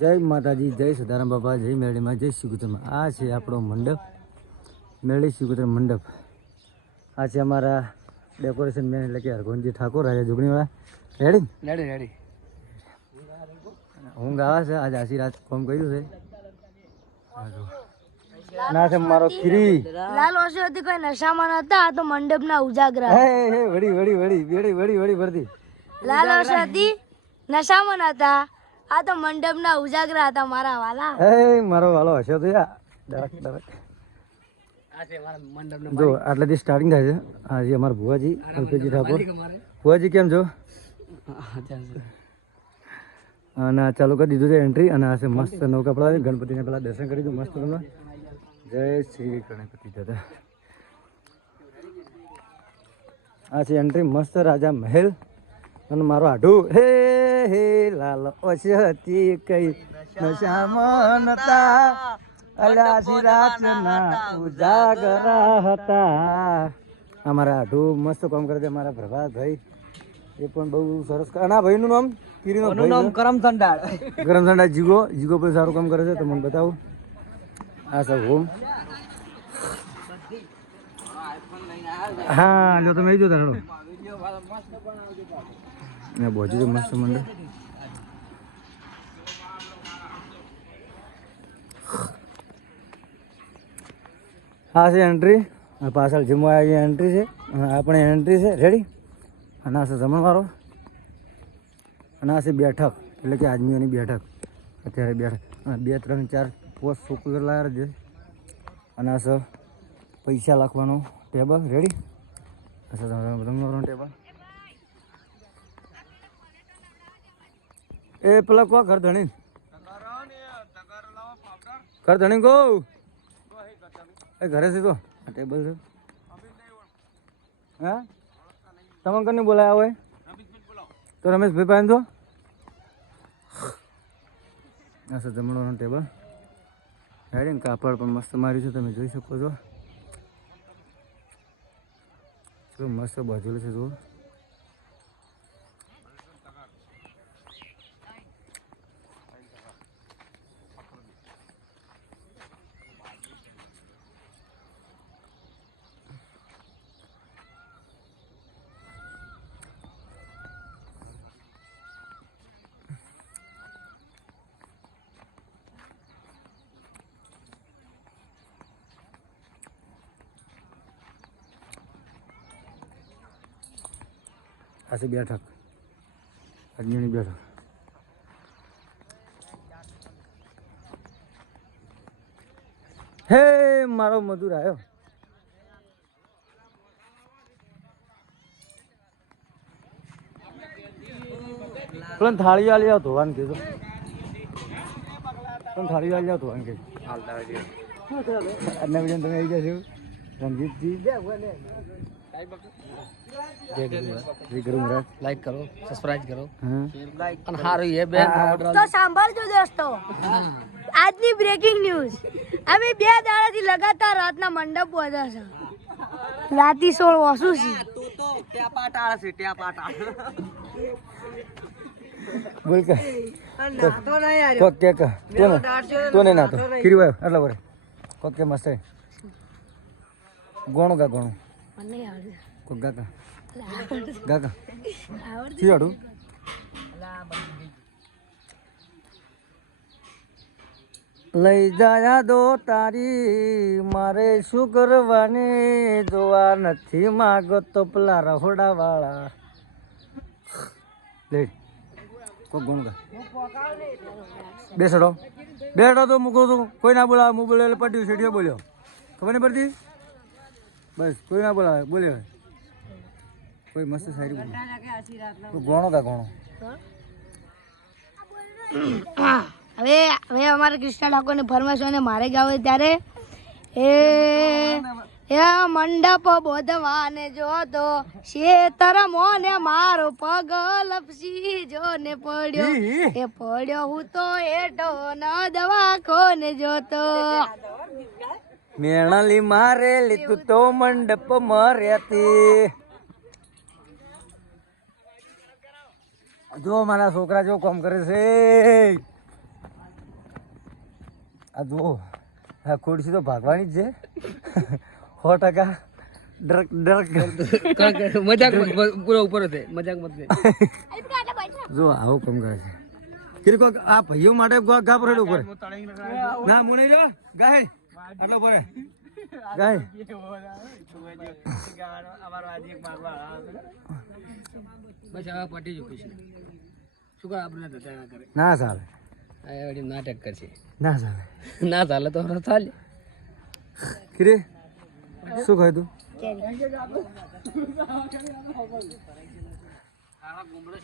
જય માતાજી જય સદારામ બાબા જય મેળીમાં જય શ્રીકુતરમાં આ છે આપણો મંડપ મેળી શ્રીકુતર મંડપ. આ છે અમારા ડેકોરેશન મેન એટલે કે હરગોનજી ઠાકોર રાજા જોગણીવાળા. રેડી રેડી રેડી ઊંઘ આવે છે. આજે આશી રાત કોમ કર્યું છે. ના છે મારો ખીરી. લાલ હતી કોઈ નશામાં નતા આ તો મંડપના ઉજાગરા. હે હે વડી વડી વડી વડી વડી વડી ભરતી. લાલ વર્ષોથી નશામાં નતા આ તો મંડપના ઉજાગરા હતા મારા વાલા. હે મારો વાલો હશે તો યા. ડરક ડરક આ છે મારા મંડપ જો આટલેથી સ્ટાર્ટિંગ થાય છે. હાજી અમારા ભુવાજી અલ્પેજી ઠાકોર. ભુવાજી કેમ છો? અને ચાલુ કરી દીધું છે એન્ટ્રી અને આ છે મસ્ત નવ કપડા ગણપતિને પેલા દર્શન કરી દીધું મસ્ત તમને. જય શ્રી ગણપતિ દાદા. આ છે એન્ટ્રી મસ્ત રાજા મહેલ. અને મારો આઢું. હે! હે લાલ ઓછી કઈ નશામાં નતા. અલાસી રાતના ઉજાગરા હતા. અમારા આઢું મસ્ત કામ કરે છે અમારા પ્રભાતભાઈ. એ પણ બહુ સરસ અને આ ભાઈનું નામ? કીરીનો ભાઈ છે. કરમ સંડાળ ગરમ ઠંડા જીગો. જીગો પણ સારું કામ કરે છે તો મને બતાવું. આ સર હોમ. હા જો તમે જોતા હેડો ને બોજુ તો મસ્ત મંડળ આ છે એન્ટ્રી પાછળ જીમવા આવી એન્ટ્રી છે. અને આ એન્ટ્રી છે. રેડી અને જમણવારો. અને બેઠક. એટલે કે આદમીઓની બેઠક. અત્યારે બેઠક બે, ત્રણ, ચાર પોસ્ટ સુકુલર લાયા છે. અને પૈસા લખવાનું ટેબલ રેડી આ છે ટેબલ એ પેલા કો ઘર ધણી. ઘર ધણી ગો એ ઘરે છે તો. આ ટેબલ છે. હા? તમે કને બોલાયા હોય? તો રમેશભાઈ પાસે તો? આ સર જમણવાનું ટેબલ હેડે ને કાપડ પણ મસ્ત માર્યું છે, તમે જોઈ શકો છો. શું મસ્ત બાજુલું છે, જુઓ. આ છે બેઠક. આજની બેઠક. હે મારો મધુર આવ્યો પણ થાળી વાળી આવતો વાન કીધું. પણ થાળી વાળી આવ ધોવાનું કીધું. તમે આવી જશો? રણજીતજી? લાઈક કરો સબસ્ક્રાઇબ કરો. અને સારું એ બેન. તો સાંભળજો દોસ્તો. આજની બ્રેકિંગ ન્યૂઝ અમે બે દાડાથી લગાતાર રાતના મંડપ બધા છે. રાતી સોળ ઓછું છે. બોલ કે. નાતો ના યાર. કોક કે તો ને કોક કે મસ્ત ગોણું કા ગોણું? મને નહીં આવડે લઈ જાયા દો તારી મારે શું કરવાની? જોવા નથી માગતો પેલા રહોડા વાળા લે કોક ગોણું બેસડો. બેસડો તો મૂકો તો કોઈ ના બોલાવે. હું બોલે એટલે પટ્યું છે બોલ્યો. ખબર નહીં પડતી? બસ કોઈ ના બોલાવે બોલ્યો કોઈ મસ્ત શાયરી બોલો તો ગોણો કા ગોણો? હવે હવે અમારે કૃષ્ણ ઠાકોરની ફરમાઈશ હોય ને મારે ગાવે ત્યારે એ એ મંડપ બોધવાને જોતો શેતર મોને મારો પગ લપસી જો ને પડ્યો એ પડ્યો હું તો એટો ન દવા કોને જોતો મેણાલી મારેલી તું તો મંડપ મર્યાતી જો મારા છોકરા જો કામ કરે છે. આ જુઓ આ ખુરશી તો ભાગવાની જ છે. સો ટકા ડરક ડરક મજાક પૂરો ઉપર છે. મજાક મત જો આવું કામ કરે છે. કીધું કોક આ ભાઈઓ માટે કોક ઉપર ના મુને જો ગાય. આટલો પડે ગઈ બસ હવે પટી ચૂક્યું છે શું કરે? આપણે ના ચાલે. નાટક કરશે. ના ચાલે. ના ચાલે તો ચાલે. કિરે શું કહ્યું તું?